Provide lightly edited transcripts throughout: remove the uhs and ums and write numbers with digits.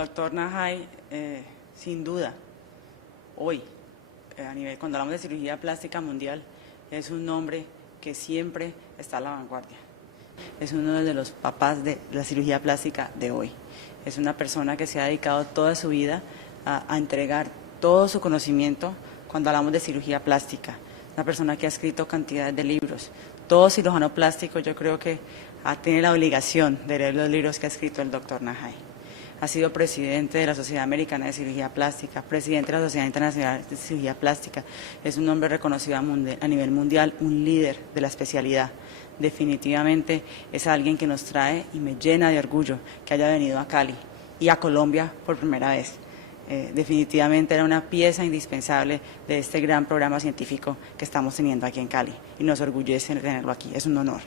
doctor Nahai, sin duda, hoy, cuando hablamos de cirugía plástica mundial, es un nombre que siempre está a la vanguardia. Es uno de los papás de la cirugía plástica de hoy. Es una persona que se ha dedicado toda su vida a entregar todo su conocimiento cuando hablamos de cirugía plástica. Una persona que ha escrito cantidades de libros. Todo cirujano plástico yo creo que tiene la obligación de leer los libros que ha escrito el doctor Nahai. Ha sido presidente de la Sociedad Americana de Cirugía Plástica, presidente de la Sociedad Internacional de Cirugía Plástica. Es un hombre reconocido a nivel mundial, un líder de la especialidad. Definitivamente es alguien que nos trae y me llena de orgullo que haya venido a Cali y a Colombia por primera vez. Definitivamente era una pieza indispensable de este gran programa científico que estamos teniendo aquí en Cali y nos orgullece tenerlo aquí, es un honor.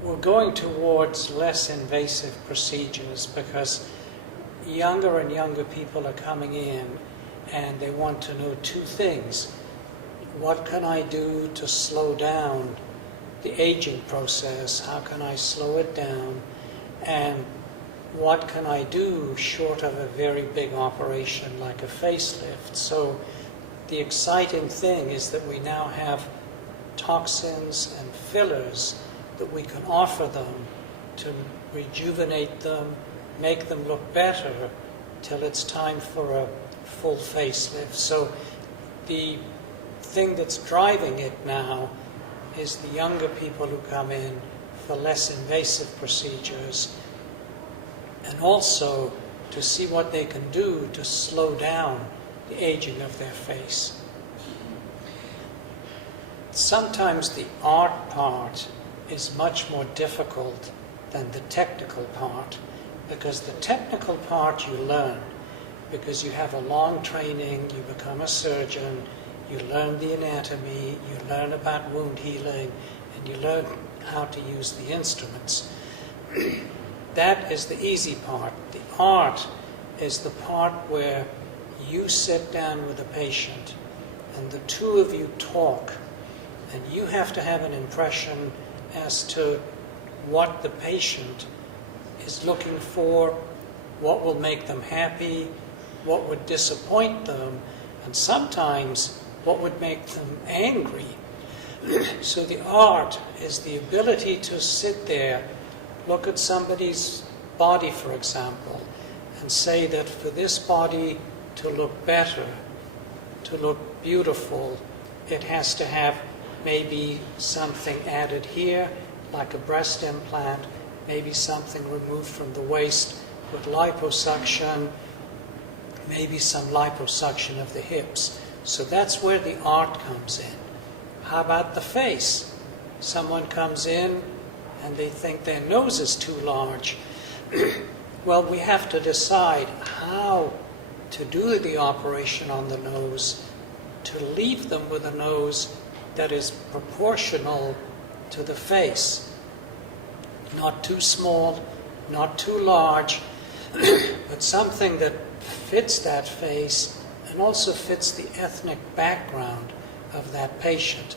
We're going towards less invasive procedures because younger and younger people are coming in and they want to know two things. What can I do to slow down the aging process? How can I slow it down? And what can I do short of a very big operation like a facelift? So the exciting thing is that we now have toxins and fillers that we can offer them to rejuvenate them, make them look better till it's time for a full facelift. So the thing that's driving it now is the younger people who come in for less invasive procedures, and also to see what they can do to slow down the aging of their face. Sometimes the art part is much more difficult than the technical part, because the technical part you learn because you have a long training, you become a surgeon, you learn the anatomy, you learn about wound healing, and you learn how to use the instruments. That is the easy part. The art is the part where you sit down with a patient and the two of you talk, and you have to have an impression as to what the patient is looking for, what will make them happy, what would disappoint them, and sometimes what would make them angry. So the art is the ability to sit there, look at somebody's body, for example, and say that for this body to look better, to look beautiful, it has to have maybe something added here, like a breast implant, maybe something removed from the waist with liposuction, maybe some liposuction of the hips. So that's where the art comes in. How about the face? Someone comes in and they think their nose is too large. Well, we have to decide how to do the operation on the nose to leave them with a nose that is proportional to the face. Not too small, not too large, but something that fits that face and also fits the ethnic background of that patient.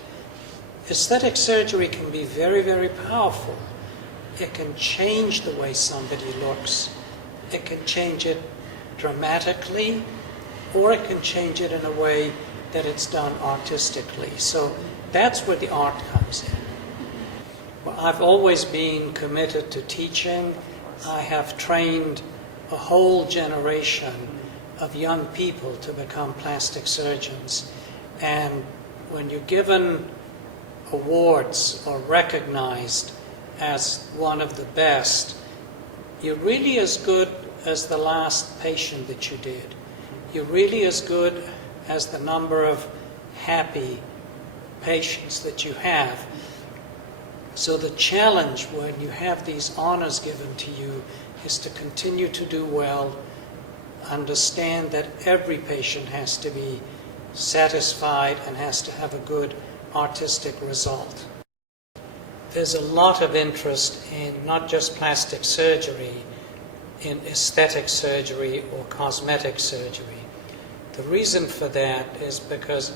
Aesthetic surgery can be very, very powerful. It can change the way somebody looks. It can change it dramatically, or it can change it in a way that it's done artistically. So that's where the art comes in. Well, I've always been committed to teaching. I have trained a whole generation of young people to become plastic surgeons. And when you're given awards or recognized as one of the best, you're really as good as the last patient that you did. You're really as good as the number of happy patients that you have. So the challenge when you have these honors given to you is to continue to do well, understand that every patient has to be satisfied and has to have a good artistic result. There's a lot of interest in not just plastic surgery, in aesthetic surgery or cosmetic surgery. The reason for that is because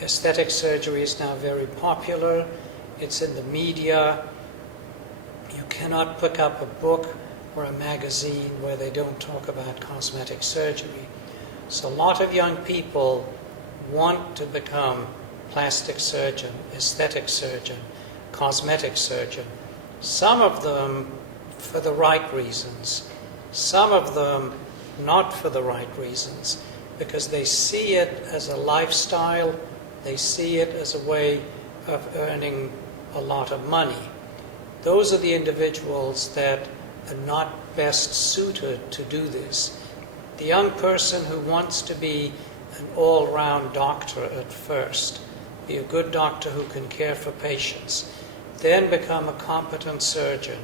aesthetic surgery is now very popular. It's in the media. You cannot pick up a book or a magazine where they don't talk about cosmetic surgery. So a lot of young people want to become plastic surgeon, aesthetic surgeon, cosmetic surgeon. Some of them for the right reasons, some of them not for the right reasons, because they see it as a lifestyle, they see it as a way of earning a lot of money. Those are the individuals that are not best suited to do this. The young person who wants to be an all-round doctor at first, be a good doctor who can care for patients, then become a competent surgeon,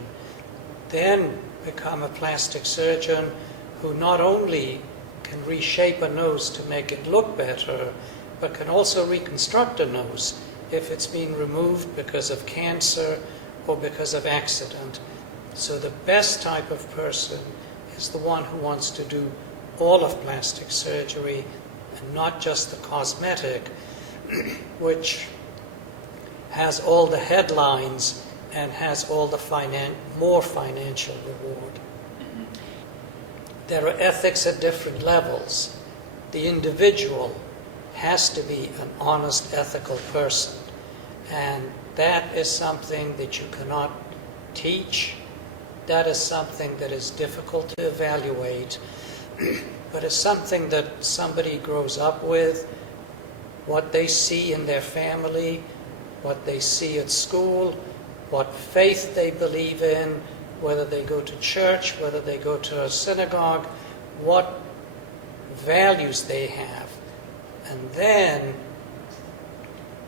then become a plastic surgeon who not only can reshape a nose to make it look better, but can also reconstruct a nose if it's been removed because of cancer or because of accident. So the best type of person is the one who wants to do all of plastic surgery and not just the cosmetic, which has all the headlines and has all the more financial reward. There are ethics at different levels. The individual has to be an honest, ethical person. And that is something that you cannot teach. That is something that is difficult to evaluate. But it's something that somebody grows up with, what they see in their family, what they see at school, what faith they believe in, whether they go to church, whether they go to a synagogue, what values they have. And then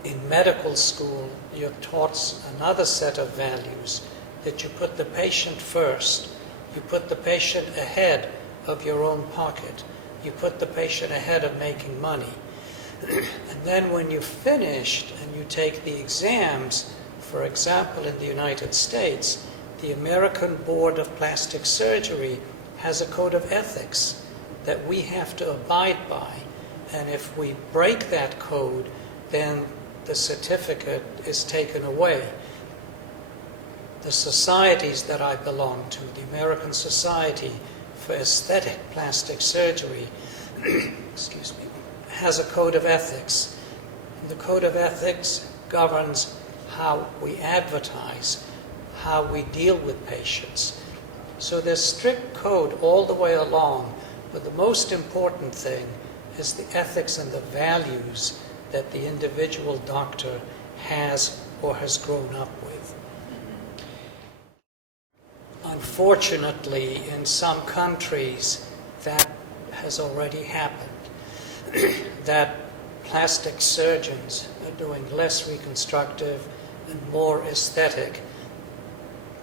in medical school, you're taught another set of values, that you put the patient first. You put the patient ahead of your own pocket. You put the patient ahead of making money. And then when you're finished and you take the exams, for example, in the United States, the American Board of Plastic Surgery has a code of ethics that we have to abide by. And if we break that code, then the certificate is taken away. The societies that I belong to, the American Society for Aesthetic Plastic Surgery, excuse me, has a code of ethics. The code of ethics governs how we advertise, how we deal with patients. So there's strict code all the way along, but the most important thing is the ethics and the values that the individual doctor has or has grown up with. Unfortunately, in some countries, that has already happened. That plastic surgeons are doing less reconstructive and more aesthetic.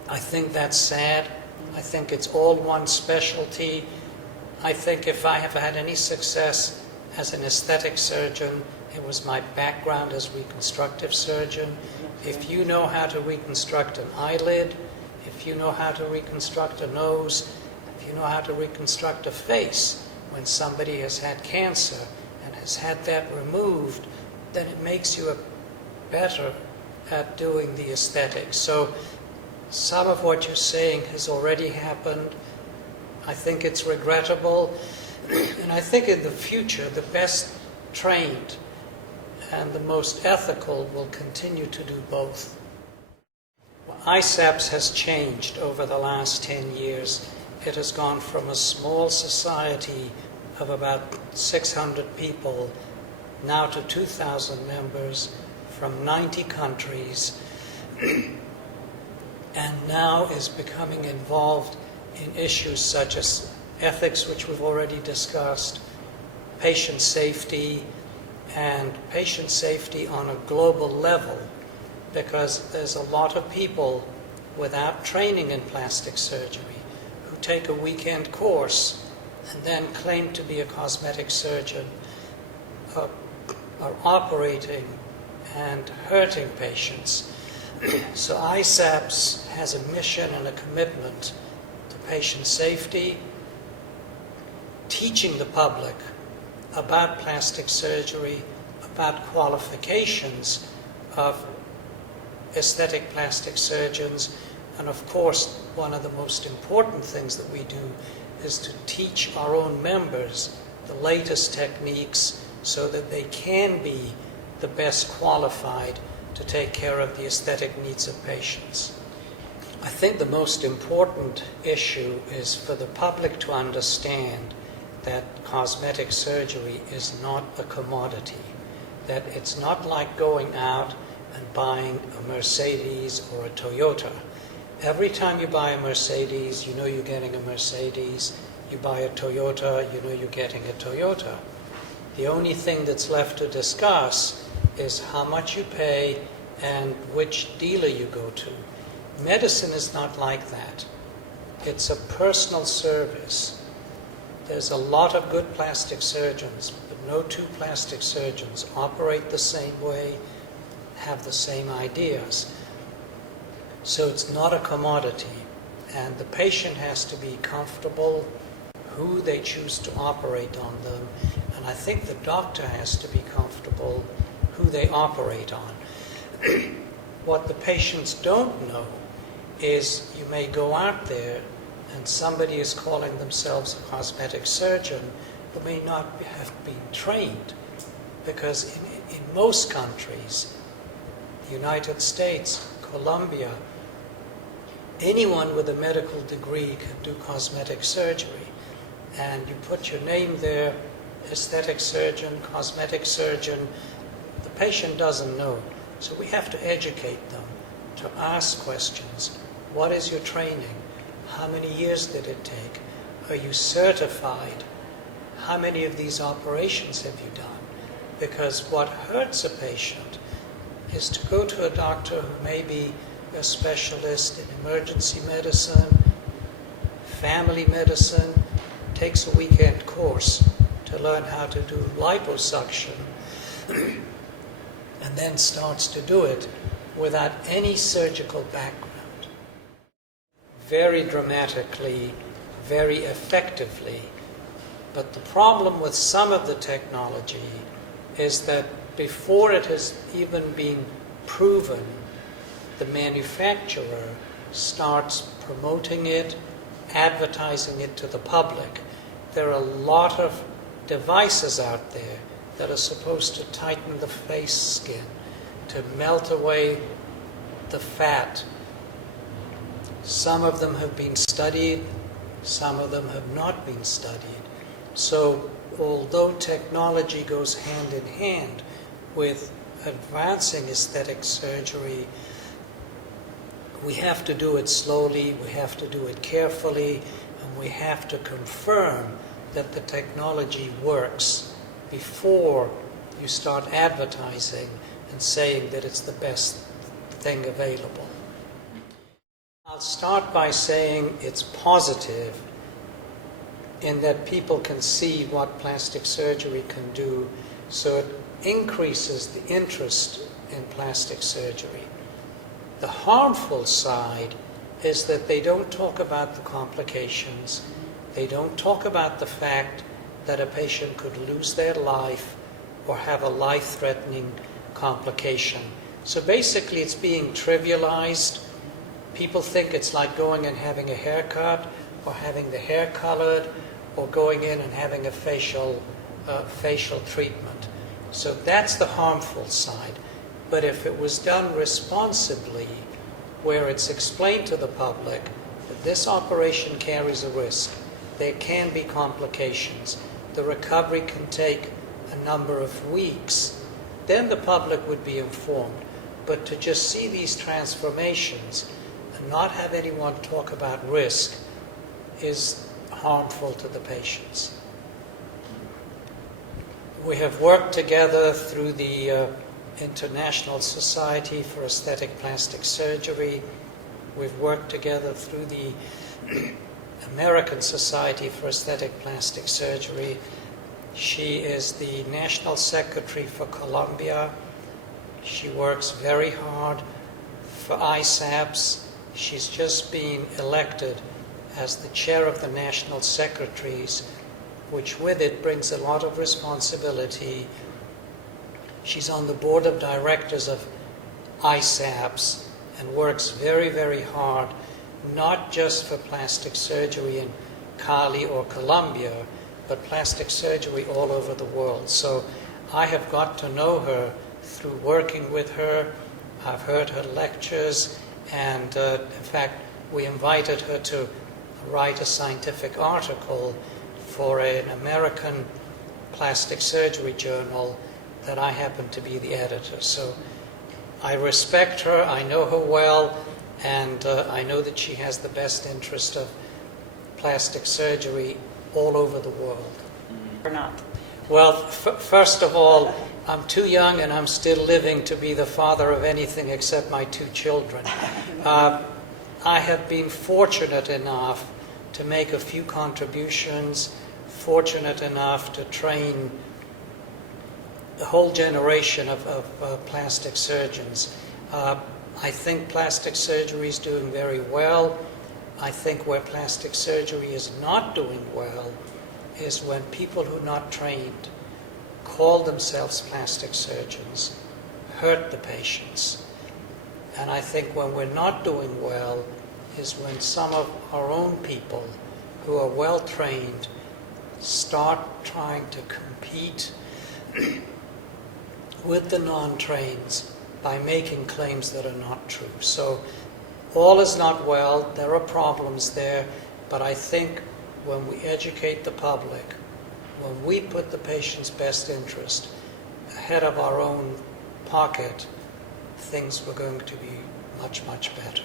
I think that's sad. I think it's all one specialty. I think if I have had any success as an aesthetic surgeon, it was my background as reconstructive surgeon. If you know how to reconstruct an eyelid, if you know how to reconstruct a nose, if you know how to reconstruct a face when somebody has had cancer and has had that removed, then it makes you better at doing the aesthetics. So some of what you're saying has already happened. I think it's regrettable. And I think in the future, the best trained and the most ethical will continue to do both. ISAPS has changed over the last 10 years. It has gone from a small society of about 600 people now to 2,000 members from 90 countries, and now is becoming involved in issues such as ethics, which we've already discussed, patient safety, and patient safety on a global level, because there's a lot of people without training in plastic surgery who take a weekend course and then claim to be a cosmetic surgeon, are operating and hurting patients. So ISAPS has a mission and a commitment to patient safety, teaching the public about plastic surgery, about qualifications of aesthetic plastic surgeons, And of course, one of the most important things that we do is to teach our own members the latest techniques so that they can be the best qualified to take care of the aesthetic needs of patients. I think the most important issue is for the public to understand that cosmetic surgery is not a commodity, that it's not like going out and buying a Mercedes or a Toyota. Every time you buy a Mercedes, you know you're getting a Mercedes. You buy a Toyota, you know you're getting a Toyota. The only thing that's left to discuss is how much you pay and which dealer you go to. Medicine is not like that. It's a personal service. There's a lot of good plastic surgeons, but no two plastic surgeons operate the same way, have the same ideas. So it's not a commodity, and the patient has to be comfortable who they choose to operate on them, and I think the doctor has to be comfortable who they operate on. What the patients don't know is you may go out there and somebody is calling themselves a cosmetic surgeon who may not have been trained, because in most countries, the United States, Colombia, anyone with a medical degree can do cosmetic surgery. And you put your name there, aesthetic surgeon, cosmetic surgeon, the patient doesn't know. So we have to educate them to ask questions. What is your training? How many years did it take? Are you certified? How many of these operations have you done? Because what hurts a patient is to go to a doctor who may be a specialist in emergency medicine, family medicine, takes a weekend course to learn how to do liposuction, and then starts to do it without any surgical background. Very dramatically, very effectively. But the problem with some of the technology is that before it has even been proven, the manufacturer starts promoting it, advertising it to the public. There are a lot of devices out there that are supposed to tighten the face skin, to melt away the fat. Some of them have been studied, some of them have not been studied. So although technology goes hand in hand with advancing aesthetic surgery, we have to do it slowly, we have to do it carefully, and we have to confirm that the technology works before you start advertising and saying that it's the best thing available. I'll start by saying it's positive in that people can see what plastic surgery can do, so it increases the interest in plastic surgery. The harmful side is that they don't talk about the complications. They don't talk about the fact that a patient could lose their life or have a life-threatening complication. So basically it's being trivialized. People think it's like going and having a haircut or having the hair colored or going in and having a facial treatment. So that's the harmful side. But if it was done responsibly, where it's explained to the public that this operation carries a risk, there can be complications, the recovery can take a number of weeks, then the public would be informed. But to just see these transformations and not have anyone talk about risk is harmful to the patients. We have worked together through the International Society for Aesthetic Plastic Surgery. We've worked together through the American Society for Aesthetic Plastic Surgery. She is the National Secretary for Colombia. She works very hard for ISAPS. She's just been elected as the chair of the National Secretaries, which with it brings a lot of responsibility. She's on the board of directors of ISAPS, and works very, very hard, not just for plastic surgery in Cali or Colombia, but plastic surgery all over the world. So I have got to know her through working with her. I've heard her lectures, and in fact, we invited her to write a scientific article for an American plastic surgery journal that I happen to be the editor. So I respect her, I know her well, and I know that she has the best interest of plastic surgery all over the world. Or not? Well, first of all, I'm too young and I'm still living to be the father of anything except my 2 children. I have been fortunate enough to make a few contributions, fortunate enough to train the whole generation of plastic surgeons. I think plastic surgery is doing very well. I think where plastic surgery is not doing well is when people who are not trained call themselves plastic surgeons, hurt the patients. And I think when we're not doing well is when some of our own people who are well trained start trying to compete with the non-traineds by making claims that are not true. So all is not well, there are problems there, but I think when we educate the public, when we put the patient's best interest ahead of our own pocket, things were going to be much, much better.